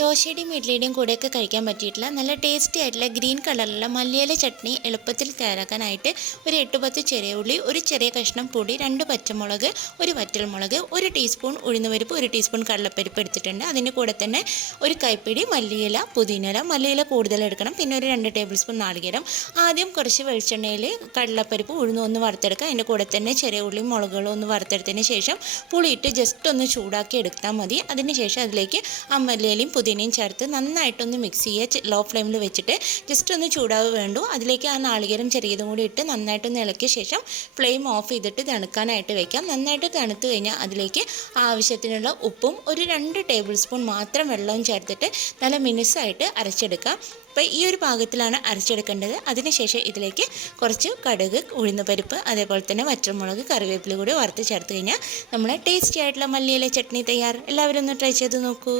ദോശയുടെയും ഇഡ്ഡലിയുടെയും കൂടെയൊക്കെ കഴിക്കാൻ പറ്റിയിട്ടുള്ള നല്ല ടേസ്റ്റി ആയിട്ടുള്ള ഗ്രീൻ കളറിലുള്ള മല്ലിയില ചട്നി എളുപ്പത്തിൽ തയ്യാറാക്കാനായിട്ട് ഒരു 8-10 ചെറിയ ഉള്ളി, ഒരു ചെറിയ കഷ്ണം പൊടി, 2 പച്ചമുളക്, ഒരു വറ്റൽമുളക്, 1 ടീസ്പൂൺ ഉഴുന്നുപരിപ്പ്, 1 ടീസ്പൂൺ കടലപ്പരിപ്പ് എടുത്തിട്ടുണ്ട്. അതിൻ്റെ കൂടെ തന്നെ ഒരു കൈപ്പിടി മല്ലിയില, പുതിനയില, മല്ലിയില കൂടുതൽ എടുക്കണം. പിന്നെ ഒരു 2 ടേബിൾ സ്പൂൺ നാളികേരം. ആദ്യം കുറച്ച് വെളിച്ചെണ്ണയിൽ കടലപ്പരിപ്പ് ഉഴുന്നും ഒന്ന് വറുത്തെടുക്കുക. അതിൻ്റെ കൂടെ തന്നെ ചെറിയ ഉള്ളിയും മുളകുകളും ഒന്ന് വറുത്തെടുത്തതിന് ശേഷം പുളിയിട്ട് ജസ്റ്റ് ഒന്ന് ചൂടാക്കി എടുത്താൽ മതി. അതിനുശേഷം അതിലേക്ക് ആ മല്ലിയിലയും പുതിനയും ചേർത്ത് നന്നായിട്ടൊന്ന് മിക്സ് ചെയ്യുക. ലോ ഫ്ലെയിമിൽ വെച്ചിട്ട് ജസ്റ്റ് ഒന്ന് ചൂടാവ് വേണ്ടു. അതിലേക്ക് ആ നാളികേരം ചെറിയതും കൂടി ഇട്ട് നന്നായിട്ടൊന്ന് ഇളക്കിയ ശേഷം ഫ്ലെയിം ഓഫ് ചെയ്തിട്ട് തണുക്കാനായിട്ട് വയ്ക്കാം. നന്നായിട്ട് തണുത്ത് കഴിഞ്ഞാൽ അതിലേക്ക് ആവശ്യത്തിനുള്ള ഉപ്പും ഒരു 2 ടേബിൾ സ്പൂൺ മാത്രം വെള്ളവും ചേർത്തിട്ട് നല്ല മിനുസായിട്ട് അരച്ചെടുക്കാം. അപ്പോൾ ഈ ഒരു പാകത്തിലാണ് അരച്ചെടുക്കേണ്ടത്. അതിനുശേഷം ഇതിലേക്ക് കുറച്ച് കടുക്, ഉഴുന്നുപരിപ്പ്, അതേപോലെ തന്നെ വറ്റൽമുളക്, കറിവേപ്പില കൂടി വറുത്ത് ചേർത്ത് കഴിഞ്ഞാൽ നമ്മളെ ടേസ്റ്റി ആയിട്ടുള്ള മല്ലിയില ചട്നി തയ്യാർ. എല്ലാവരും ഒന്ന് ട്രൈ ചെയ്ത് നോക്കൂ.